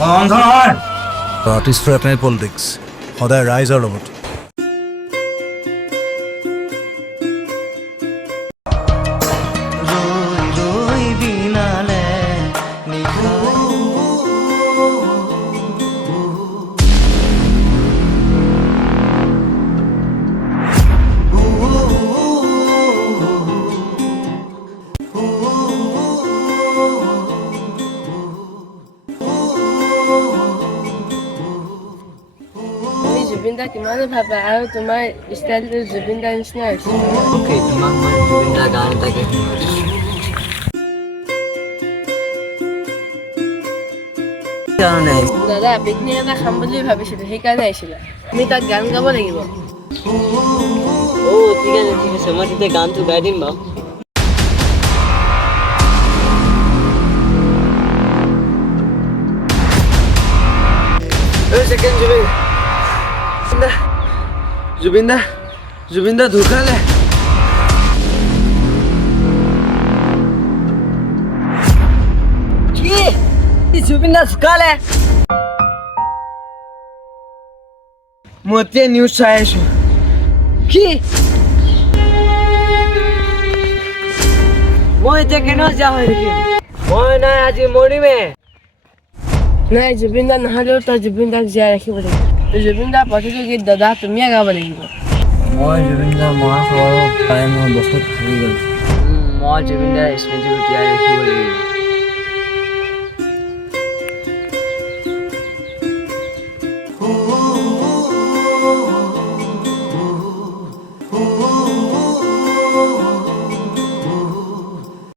Artist for apne politics. Hoda rise or robot. Roi Roi Binale Zubeen da কিমান ভাবে আৰু তোমাৰ ষ্টাইলটো জুবিন দাৰ নিচিনা হৈছে ওকে তোমাক মই জুবিন দাৰ গান এটাকে শুনাইছোঁ দাদা পিকনিক এটা খাম বুলি ভাবিছিলোঁ সেইকাৰণে আহিছিলোঁ আমি তাত গান গাব লাগিব ঠিক আছে মই তেতিয়া গানটো গাই দিম বাৰু সেকেন্ড Zubeen da ঢুকালে কি জুবিন দা ঢুকালে মই এতিয়া নিউজ চাই আছো কি মই এতিয়া কেনেকৈ যা হৈ থাকিম মই নাই আজি মৰিমে নাই জুবিন দা নহ'লেও তই জুবিন দাক জীয়াই ৰাখিব লাগিব জুবিন দাৰ প্ৰতিটো গীত দাদা তুমিয়ে গাব লাগিব মই জুবিন দাৰ মৰা খবৰ পাই মই বহুত ভাবি গ'লো মই জুবিন দাৰ স্মৃতিটো জীয়াই ৰাখিব লাগিব